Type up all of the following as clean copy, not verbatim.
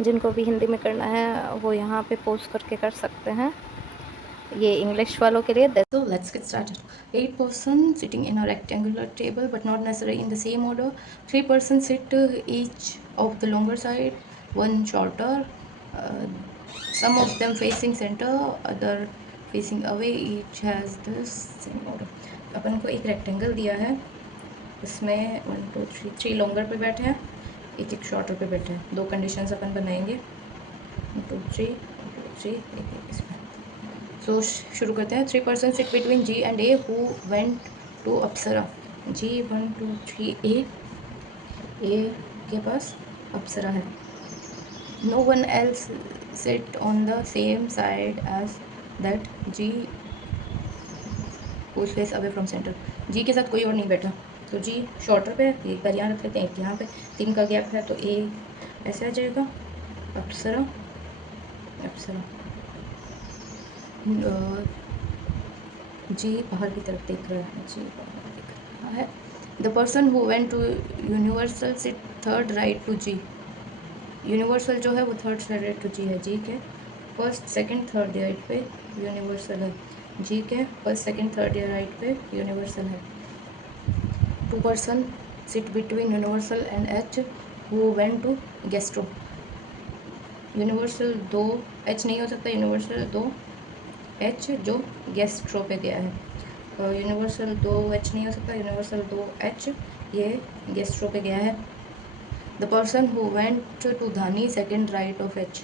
जिनको भी हिंदी में करना है वो यहाँ पे पोस्ट करके कर सकते हैं। ये इंग्लिश वालों के लिए। So let's get started. 8 persons sitting in a rectangular table but not necessarily in the same order. 3 persons sit each of the longer side, one shorter. Uh, some of them facing center, other facing away. Each has the same order. अपन को एक rectangle दिया है, इसमें 1 2 3 3 longer पे बैठे हैं, एक shorter पे बैठे हैं। दो कंडीशंस अपन बनाएंगे, 1 2 3 1 2 3 एक इसमें। सो शुरू करते हैं। 3 person sit between G and A who went to Apsara. G 1 2 3 A के पास अप्सरा है। No one else sit on the same side as that G who face away from centre. G के साथ कोई और नहीं बैठा, तो जी शॉर्टर पे एक बार यहाँ रख लेते हैं, एक यहाँ पे, 3 का गैप है तो ए ऐसे आ जाएगा। अप्सरा अप्सरा जी बाहर की तरफ देख रहा है, जी बाहर देख रहा है। The person who went to universal sit third right to G. Universal जो है वो थर्ड राइट टू जी है। जी के फर्स्ट सेकंड थर्ड राइट पे यूनिवर्सल है। जी के फर्स्ट सेकंड थर्ड राइट पे यूनिवर्सल है। 2 person sit between universal and H who went to Gastro. Universal 2 H नहीं हो सकता, यूनिवर्सल 2 एच जो गेस्ट्रो पे गया है। यूनिवर्सल 2 एच नहीं हो सकता, यूनिवर्सल 2 एच ये गेस्ट्रो पे गया है। The person who went to Dhani second right of H.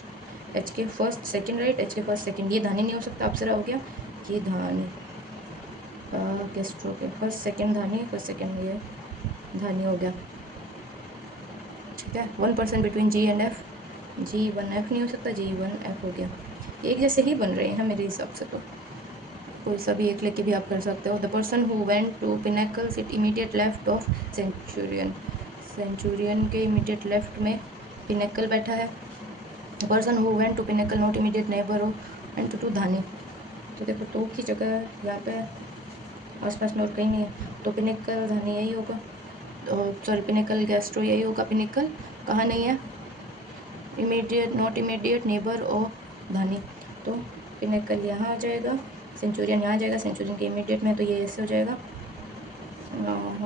H के फर्स्ट सेकंड राइट, एच के फर्स्ट सेकंड, ये धानी नहीं हो सकता, अप्सरा हो गया। ये धानी गेस्ट्रो के first second Dhani, first second ये धानी हो गया। ठीक है। 1 person between G and F. G 1 F नहीं हो सकता, जी 1 एफ हो गया। एक जैसे ही बन रहे हैं मेरे हिसाब से, तो कोई सा भी एक लेके भी आप कर सकते हो। The person who went to Pinnacle sit immediate left of Centurion. Centurion के इमीडिएट लेफ्ट में पिनेकल बैठा है। The person who went to Pinnacle not immediate neighbour of went to Dhani. तो देखो तो की जगह यहाँ पे आसपास में और कहीं नहीं है, तो पिनेकल धानी यही होगा, सॉरी पिनेकल गेस्ट्रो यही होगा। पिनेकल कहाँ नहीं है, immediate not immediate neighbour of Dhani, तो पिनेकल यहाँ आ जाएगा, सेंचुरियन यहाँ आ जाएगा। सेंचुरियन के इमीडिएट में तो ये ऐसे हो जाएगा।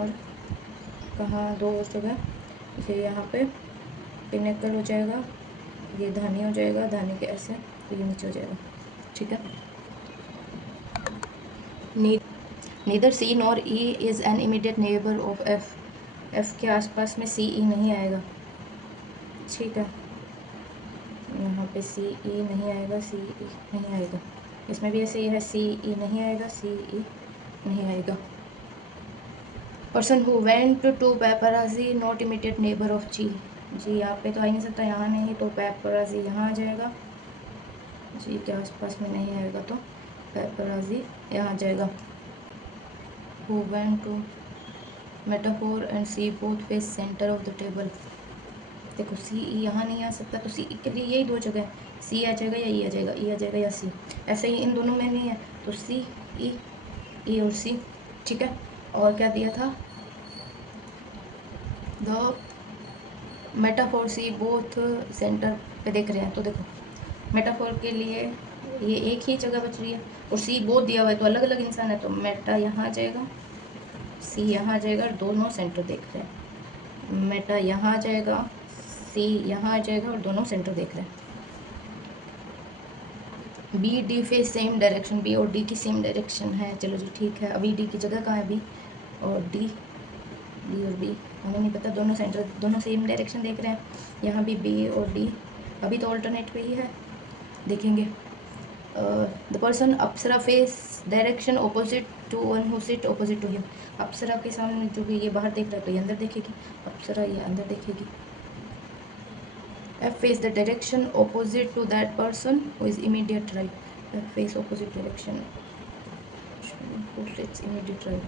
और कहाँ दो और जगह, ये यहाँ पे पिनेकल हो जाएगा, ये धानी हो जाएगा, धानी के ऐसे, तो ये नीचे हो जाएगा। ठीक है। Neither C nor E is an immediate neighbour of F. F के आसपास में सी ई नहीं आएगा। ठीक है, यहाँ पे सी ई नहीं आएगा, सी ई नहीं आएगा। इसमें भी ऐसे ही है, सी ई नहीं आएगा, सी ई नहीं आएगा। Person who went to Paparazzi not immediate neighbour of G. G यहाँ पे तो आ ही नहीं सकता, यहाँ नहीं, तो पेपराजी यहाँ आ जाएगा। जी के आसपास में नहीं आएगा तो पेपराजी यहाँ आ जाएगा। Who went to metaphor and C both face centre of the table. देखो सी ई यहाँ नहीं आ सकता, तो सी ई के लिए यही दो जगह है, सी आ जाएगा या ई आ जाएगा, ई आ जाएगा या सी। ऐसे ही इन दोनों में नहीं है, तो सी ई और सी। ठीक है। और क्या दिया था, the metaphor C both centre पे देख रहे हैं, तो देखो मेटाफोर के लिए ये एक ही जगह बच रही है, और सी बोथ दिया हुआ है तो अलग अलग इंसान है, तो मेटा यहाँ आ जाएगा, सी यहाँ आ जाएगा, और दोनों सेंटर देख रहे हैं। मेटा यहाँ आ जाएगा, सी यहाँ आ जाएगा, और दोनों सेंटर देख रहे हैं। बी डी पे सेम डायरेक्शन, बी और डी की सेम डायरेक्शन है, चलो जी ठीक है। अभी डी की जगह कहाँ है, बी और डी, बी और बी हमें नहीं पता, दोनों सेंटर दोनों सेम डायरेक्शन देख रहे हैं। यहाँ भी बी और डी अभी तो ऑल्टरनेट पे ही है, देखेंगे। The person Apsara face direction opposite to one who sit opposite to him. Apsara के सामने जो भी ये बाहर देख रहा है तो ये अंदर देखेगी, अप्सरा ये अंदर देखेगी। F face the direction opposite to that person who is immediate right. F face opposite direction who sits immediate right.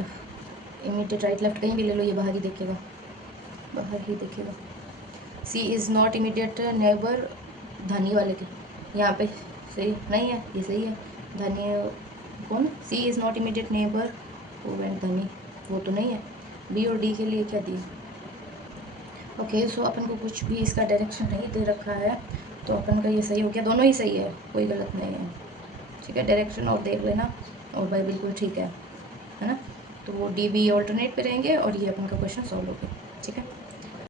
F immediate right left कहीं भी ले लो, ये बाहर ही देखेगा, बाहर ही देखेगा। C is not immediate neighbor धानी वाले के, यहाँ पे सही नहीं है, ये सही है। धानी कौन, C is not immediate neighbor who went धानी, वो तो नहीं है। B और D के लिए क्या दिया, ओके, सो अपन को कुछ भी इसका डायरेक्शन नहीं दे रखा है, तो अपन का ये सही हो गया, दोनों ही सही है, कोई गलत नहीं है। ठीक है, डायरेक्शन और देख लेना, और भाई बिल्कुल ठीक है ना। तो वो डी बी ऑल्टरनेट पे रहेंगे और ये अपन का क्वेश्चन सॉल्व हो गया। ठीक है।